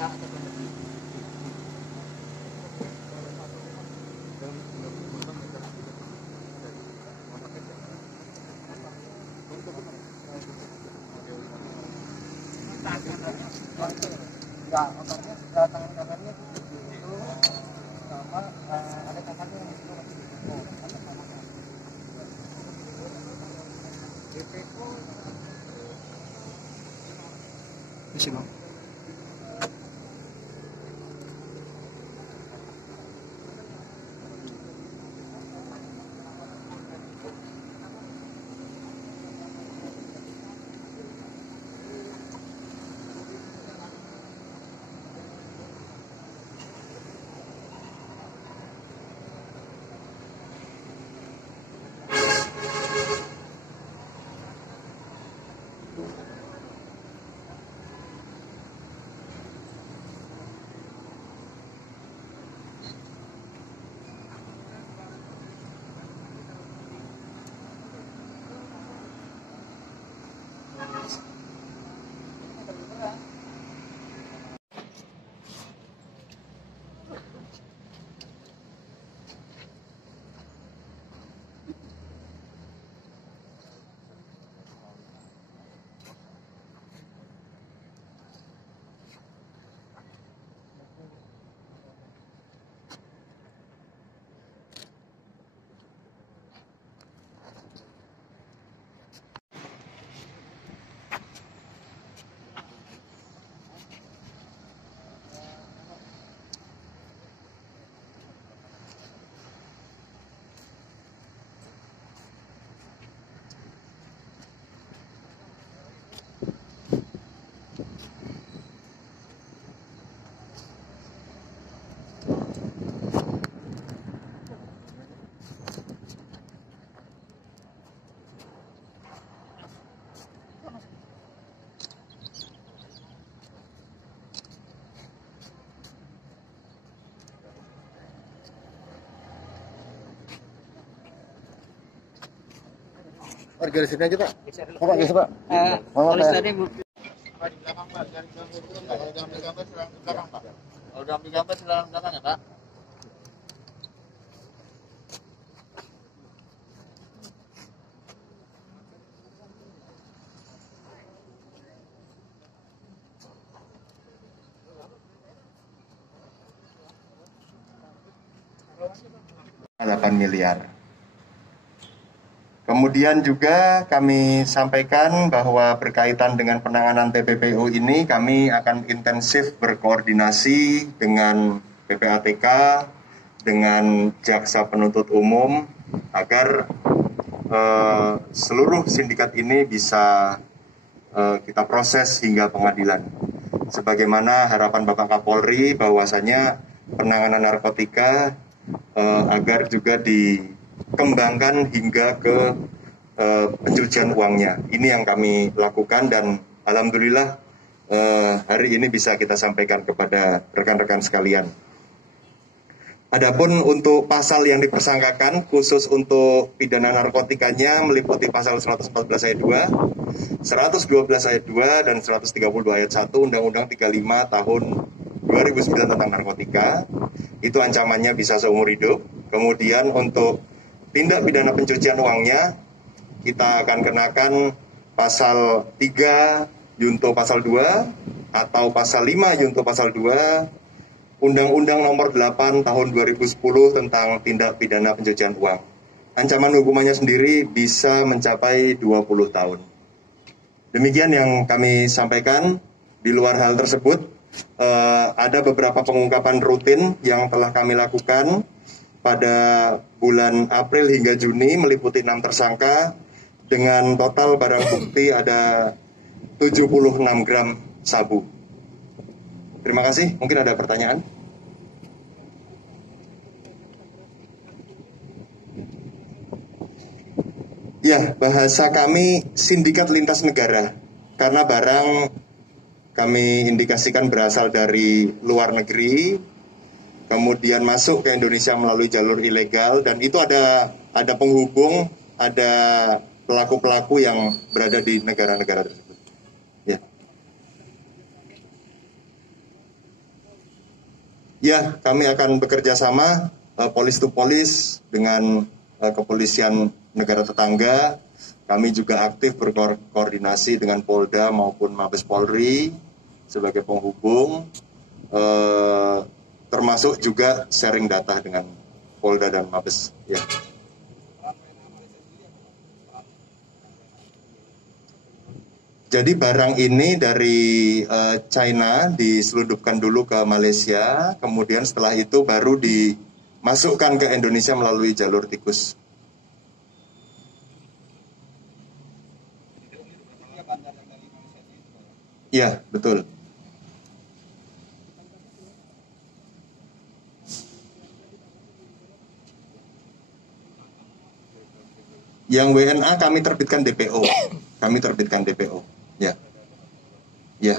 Ya, motornya sudah tangan kanannya itu sama ada kakaknya yang itu masih ada kakaknya. DPO di sini. Warga di sini aja Pak. Pak geser Pak. Polis tadi Di belakang Pak, kalau udah ambil gambar silakan ke belakang Pak. Kalau udah ambil gambar silakan ke belakang ya Pak. $8 miliar. Kemudian juga kami sampaikan bahwa berkaitan dengan penanganan TPPU ini kami akan intensif berkoordinasi dengan PPATK, dengan Jaksa Penuntut Umum agar seluruh sindikat ini bisa kita proses hingga pengadilan. Sebagaimana harapan Bapak Kapolri bahwasanya penanganan narkotika agar juga dikembangkan hingga ke pencucian uangnya. Ini yang kami lakukan dan alhamdulillah hari ini bisa kita sampaikan kepada rekan-rekan sekalian. Adapun untuk pasal yang dipersangkakan khusus untuk pidana narkotikanya meliputi pasal 114 ayat 2, 112 ayat 2 dan 132 ayat 1 Undang-Undang 35 tahun 2009 tentang narkotika. Itu ancamannya bisa seumur hidup. Kemudian untuk tindak pidana pencucian uangnya kita akan kenakan pasal 3 Junto pasal 2 atau pasal 5 Junto pasal 2 Undang-Undang nomor 8 tahun 2010 tentang tindak pidana pencucian uang. Ancaman hukumannya sendiri bisa mencapai 20 tahun. Demikian yang kami sampaikan. Di luar hal tersebut, ada beberapa pengungkapan rutin yang telah kami lakukan pada bulan April hingga Juni meliputi 6 tersangka dengan total barang bukti ada 76 gram sabu. Terima kasih. Mungkin ada pertanyaan? Ya, bahasa kami sindikat lintas negara. Karena barang kami indikasikan berasal dari luar negeri, kemudian masuk ke Indonesia melalui jalur ilegal, dan itu ada penghubung, ada pelaku-pelaku yang berada di negara-negara tersebut. Ya. Ya, kami akan bekerja sama polis to polis dengan kepolisian negara tetangga. Kami juga aktif berkoordinasi dengan Polda maupun Mabes Polri sebagai penghubung, termasuk juga sharing data dengan Polda dan Mabes. Ya. Jadi barang ini dari China diselundupkan dulu ke Malaysia, kemudian setelah itu baru dimasukkan ke Indonesia melalui jalur tikus. Iya, betul. Yang WNA kami terbitkan DPO. Kami terbitkan DPO. Ya. Ya.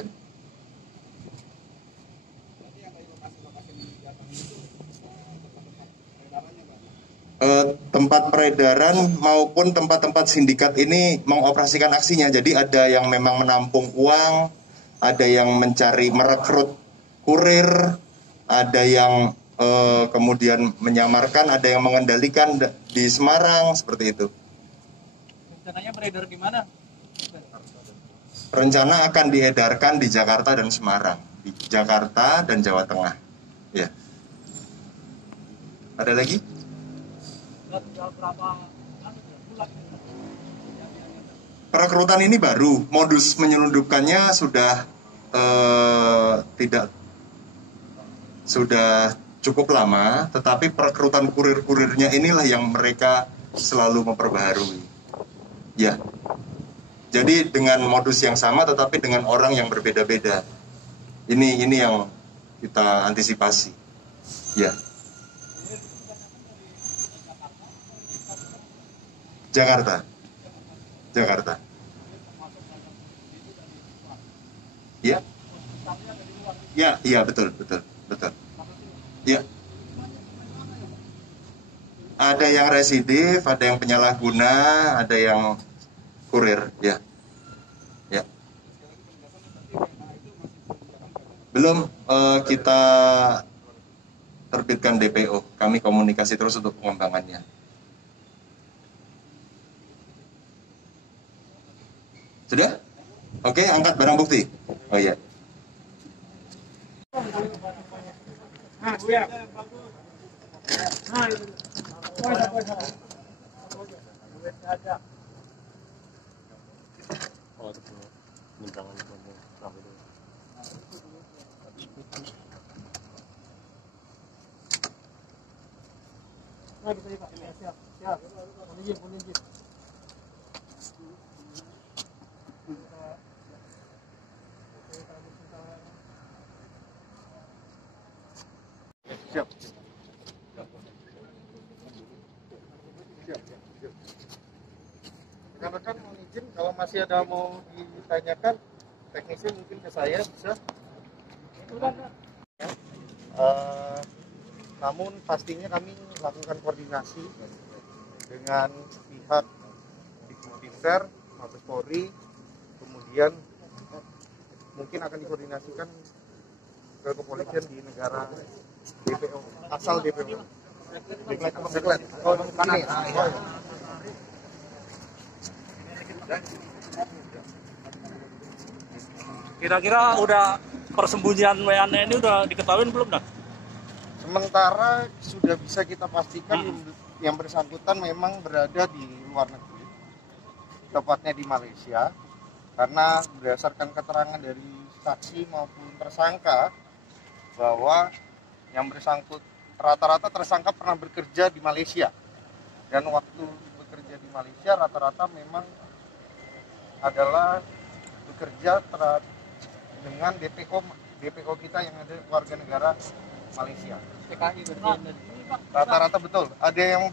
Tempat peredaran maupun tempat-tempat sindikat ini mengoperasikan aksinya. Jadi ada yang memang menampung uang, ada yang merekrut kurir, ada yang kemudian menyamarkan, ada yang mengendalikan di Semarang, seperti itu. Rencananya beredar di mana? Rencana akan diedarkan di Jakarta dan Semarang, di Jakarta dan Jawa Tengah. Ya. Ada lagi? Perekrutan ini baru, modus menyelundupkannya sudah cukup lama, tetapi perekrutan kurir-kurirnya inilah yang mereka selalu memperbaharui. Ya, jadi dengan modus yang sama, tetapi dengan orang yang berbeda-beda. Ini yang kita antisipasi. Ya. Jakarta. Ya. Ya, betul. Ya. Ada yang residif, ada yang penyalahguna, ada yang kurir, ya. Ya. Belum kita terbitkan DPO. Kami komunikasi terus untuk pengembangannya. Sudah? Oke, angkat barang bukti. Oh iya. Siap. Boleh izin. Siap. Rekan-rekan mohon izin, kalau masih ada mau ditanyakan teknisnya mungkin ke saya bisa. Namun pastinya kami lakukan koordinasi dengan pihak Digbudinter, Mabes Polri, kemudian mungkin akan dikoordinasikan ke kepolisian di negara DPO, asal DPO. Deklat. Oh, ini. Kira-kira udah persembunyian WNA ini udah diketahui belum dah? Sementara sudah bisa kita pastikan yang bersangkutan memang berada di luar negeri, tepatnya di Malaysia, karena berdasarkan keterangan dari saksi maupun tersangka bahwa yang bersangkut rata-rata tersangka pernah bekerja di Malaysia, dan waktu bekerja di Malaysia rata-rata memang adalah bekerja dengan DPO kita yang ada warga negara Malaysia. TKI rata-rata betul. Ada yang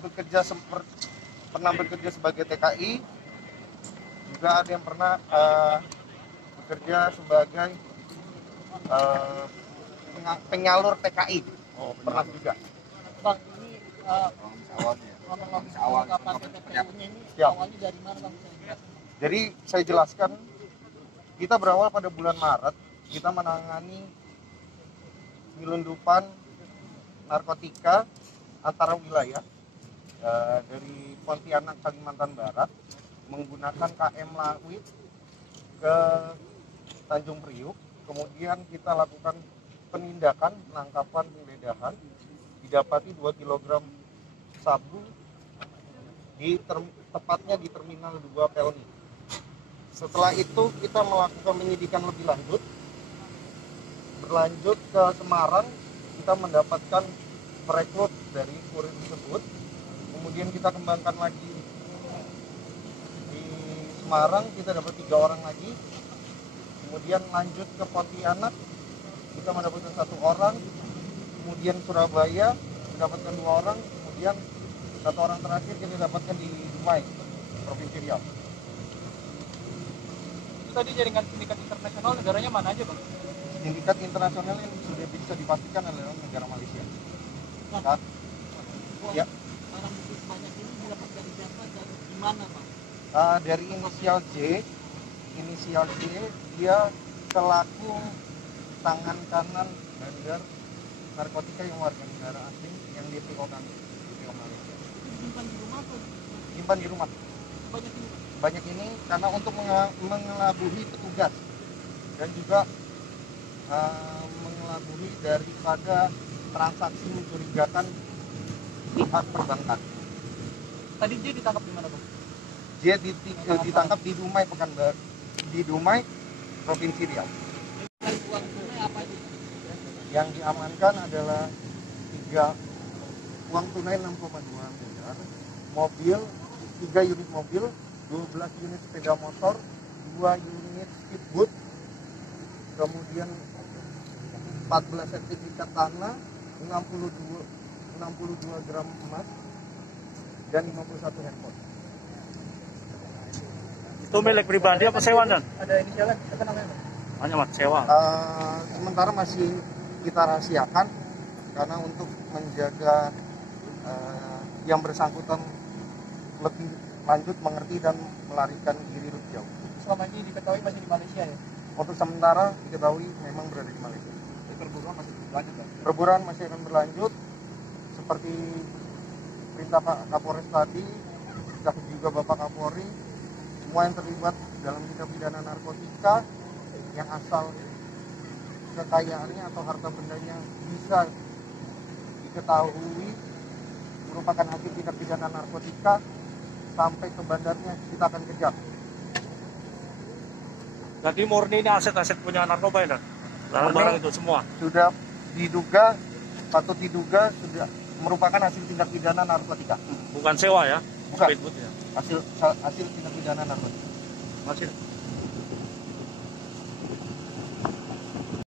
pernah bekerja sebagai TKI, juga ada yang pernah bekerja sebagai penyalur TKI. Oh, pernah juga. Bang, ini awalnya ini awalnya dari mana Bang? Jadi saya jelaskan, kita berawal pada bulan Maret, kita menangani penyelundupan narkotika antara wilayah dari Pontianak Kalimantan Barat menggunakan KM Lawit ke Tanjung Priuk. Kemudian kita lakukan penindakan, penangkapan, penggeledahan, didapati 2 kg sabu tepatnya di Terminal 2 Pelni. Setelah itu kita melakukan penyidikan lebih lanjut, berlanjut ke Semarang, kita mendapatkan perekrut dari kurir tersebut. Kemudian kita kembangkan lagi di Semarang, kita dapat 3 orang lagi. Kemudian lanjut ke Pontianak, kita mendapatkan 1 orang. Kemudian Surabaya mendapatkan 2 orang. Kemudian 1 orang terakhir kita dapatkan di Dumai, Provinsi Riau. Itu tadi jaringan sindikat internasional negaranya mana aja, Bang? Sindikat internasional yang sudah bisa dipastikan adalah negara Malaysia. Nah, ya. Barang bukti sebanyak ini didapat dari siapa dan di mana, Bang? Dari inisial J, dia selaku tangan kanan bandar narkotika yang warga negara asing yang DPO kami, DPO Malaysia. Itu disimpan di rumah atau? Simpan di rumah. Banyak ini, Bang? Banyak ini karena untuk mengelabui petugas dan juga mengelabui daripada transaksi mencurigakan pihak perbankan. Tadi dia ditangkap di mana, Bang? Dia ditangkap di Dumai Pekanbaru, di Dumai Provinsi Riau. Dengan uang tunai apa aja? Yang diamankan adalah 3 uang tunai 6,2 miliar, mobil 3 unit mobil, 12 unit sepeda motor, 2 unit speedboat, kemudian 14 sertifikat tanah, 62 gram emas, dan 51 handphone. Itu milik pribadi apa sewa, Dan? Ada inisialnya, apa namanya, Bang? Hanya Mas sewa. Sementara masih kita rahasiakan karena untuk menjaga yang bersangkutan lebih lanjut mengerti dan melarikan diri lebih jauh. Selama ini diketahui masih di Malaysia ya? Untuk sementara diketahui memang berada di Malaysia. Perburuan masih berlanjut, Bang? Perburuan masih akan berlanjut seperti perintah Pak Kapolres tadi, juga Bapak Kapolri, semua yang terlibat dalam tindak pidana narkotika yang asal kekayaannya atau harta bendanya bisa diketahui merupakan hasil tindak pidana narkotika sampai ke bandarnya kita akan kejar. Jadi murni ini aset-aset punya narkoba ya, Dan? Barang-barang itu semua? Sudah diduga, patut diduga sudah merupakan hasil tindak pidana narkotika. Bukan sewa ya? Bukan. Speedboat ya? Hasil tindak pidana narkotika. Masih